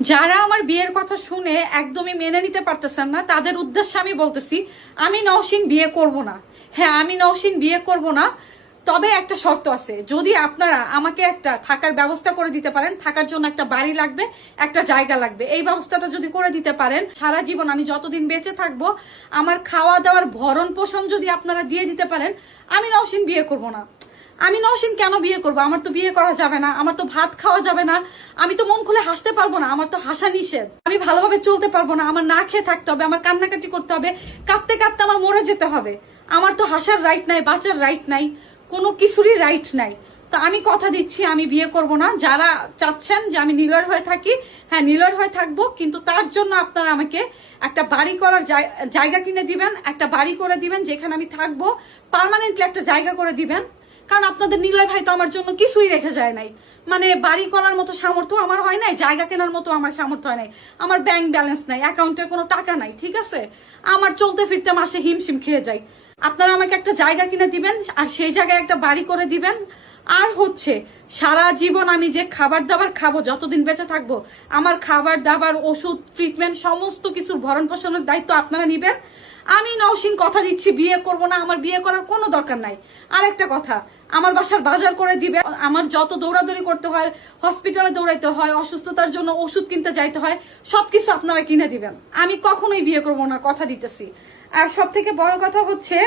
যারা আমার বিয়ের কথা শুনে একদমই মেনে নিতে পারতেছেন না তাদের উদ্দেশ্যে আমি বলতেছি, আমি নওশীন বিয়ে করব না। হ্যাঁ, আমি নওশীন বিয়ে করব না, তবে একটা শর্ত আছে। যদি আপনারা আমাকে একটা থাকার ব্যবস্থা করে দিতে পারেন, থাকার জন্য একটা বাড়ি লাগবে, একটা জায়গা লাগবে, এই ব্যবস্থাটা যদি করে দিতে পারেন, সারা জীবন আমি যতদিন বেঁচে থাকবো আমার খাওয়া দাওয়ার ভরণ পোষণ যদি আপনারা দিয়ে দিতে পারেন, আমি নওশীন বিয়ে করব না। আমি নওশীন কেন বিয়ে করবো? আমার তো বিয়ে করা যাবে না, আমার তো ভাত খাওয়া যাবে না, আমি তো মন খুলে হাসতে পারবো না, আমার তো হাসা নিষেধ, আমি ভালোভাবে চলতে পারবো না, আমার না খেয়ে থাকতে হবে, আমার কান্নাকাটি করতে হবে, কাঁদতে কাঁদতে আমার মরে যেতে হবে। আমার তো হাসার রাইট নাই, বাঁচার রাইট নাই, কোনো কিছুরই রাইট নাই। তো আমি কথা দিচ্ছি, আমি বিয়ে করব না। যারা চাচ্ছেন যে আমি নিলয়ের হয়ে থাকি, হ্যাঁ নিলয়ের হয়ে থাকবো, কিন্তু তার জন্য আপনারা আমাকে একটা বাড়ি করার জায়গা কিনে দিবেন, একটা বাড়ি করে দিবেন যেখানে আমি থাকবো, পার্মানেন্টলি একটা জায়গা করে দিবেন। কারণ আপনাদের নিলয় ভাই তো আমার জন্য কিছুই রেখে যায় নাই, মানে বাড়ি করার মতো সামর্থ্য আমার হয় নাই, জায়গা কেনার মতো আমার সামর্থ্য হয় নাই, আমার ব্যাংক ব্যালেন্স নাই, অ্যাকাউন্টে কোনো টাকা নাই, ঠিক আছে? আমার চলতে ফিরতে মাসে হিমশিম খেয়ে যাই। আপনারা আমাকে একটা জায়গা কিনে দিবেন, আর সেই জায়গায় একটা বাড়ি করে দিবেন। আর হচ্ছে সারা জীবন আমি যে খাবার দাবার খাবো, যতদিন বেঁচে থাকবো, আমার খাবার দাবার, ওষুধ, ট্রিটমেন্ট, সমস্ত কিছুর ভরণ পোষণের দায়িত্ব আপনারা নিবেন। আমি নওশীন কথা দিচ্ছি, বিয়ে করব না, আমার বিয়ে করার কোনো দরকার নাই। আর একটা কথা, আমার বাসার বাজার করে দিবে, আমার যত দৌড়াদৌড়ি করতে হয়, হসপিটালে দৌড়াইতে হয়, অসুস্থতার জন্য ওষুধ কিনতে যাইতে হয়, সবকিছু আপনারা কিনে দিবেন। আমি কখনোই বিয়ে করব না, কথা দিতেছি। আর সব থেকে বড় কথা হচ্ছে,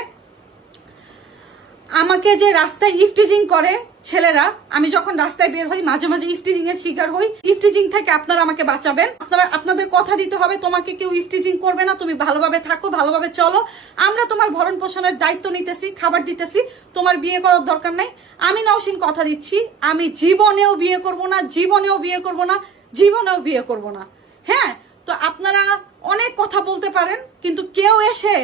আমাকে যে রাস্তায় ইফটিজিং করে ছেলেরা, আমি যখন রাস্তায় বের হই মাঝে মাঝে ইফটিজিং এর শিকার হই। ইফটিজিং থেকে আপনারা আমাকে বাঁচাবেন। আপনাদের কথা দিতে হবে, তোমাকে কেউ ইফটিজিং করবে না, তুমি ভালোভাবে থাকো, ভালোভাবে চলো, আমরা তোমার ভরণ পোষণের দায়িত্ব নিতেছি, খাবার দিতেছি, তোমার বিয়ে করার দরকার নাই। আমি নওশীন কথা দিচ্ছি, আমি জীবনেও বিয়ে করব না, জীবনেও বিয়ে করব না, জীবনেও বিয়ে করব না। হ্যাঁ, তো আপনারা অনেক কথা বলতে পারেন, কিন্তু কেউ এসে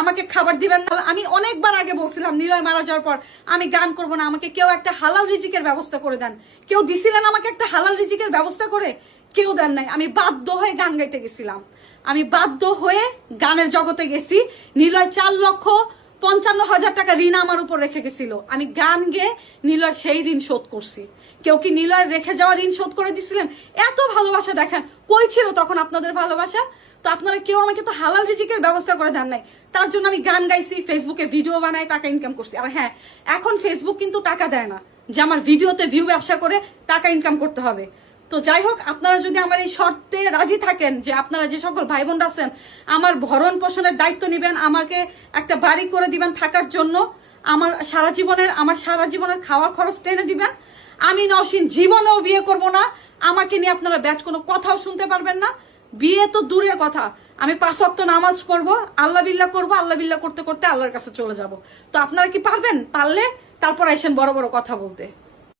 আমাকে খাবার দিবেন না। আমি অনেকবার আগে বলছিলাম নিলয় মারা যাওয়ার পর আমি গান করব না, আমাকে কেউ একটা হালাল রিজিকের ব্যবস্থা করে দেন। কেউ দিছিলেন আমাকে একটা হালাল রিজিকের ব্যবস্থা করে? কেউ দেন নাই। আমি বাধ্য হয়ে গান গাইতে গেছিলাম, আমি বাধ্য হয়ে গানের জগতে গেছি। নিলয় 4,55,000 টাকা ঋণ আমার উপর রেখে গেছিল, আমি গান গেয়ে নিলয়ের সেই ঋণ শোধ করছি। কেউ কি নিলয়ের রেখে যাওয়া ঋণ শোধ করে দিছিলেন? এত ভালোবাসা দেখেন, কই ছিল তখন আপনাদের ভালোবাসা? তো আপনারা কেউ আমাকে তো হালাল রিজিকের ব্যবস্থা করে দেন নাই। তার জন্য আমি গান গাইছি, ফেসবুকে ভিডিও বানাই, টাকা ইনকাম করছি। আর হ্যাঁ, এখন ফেসবুক কিন্তু টাকা দেয় না যে আমার ভিডিওতে ভিউ ব্যবসা করে টাকা ইনকাম করতে হবে। তো যাই হোক, আপনারা যদি আমার এই শর্তে রাজি থাকেন, যে আপনারা যে সকল ভাই বোন আছেন আমার ভরণ পোষণের দায়িত্ব নেবেন, আমাকে একটা বাড়ি করে দিবেন থাকার জন্য, আমার সারা জীবনের খাওয়া খরচ টেনে দিবেন, আমি নওশীন জীবনেও বিয়ে করব না। আমাকে নিয়ে আপনারা ব্যাট কোনো কথাও শুনতে পারবেন না। বিয়ে তো দূরের কথা, আমি 5 ওয়াক্ত নামাজ পড়বো, আল্লাহ বিল্লাহ করবো, আল্লাহ বিল্লাহ করতে করতে আল্লাহর কাছে চলে যাব। তো আপনারা কি পারবেন? পারলে তারপর আসেন বড় বড় কথা বলতে।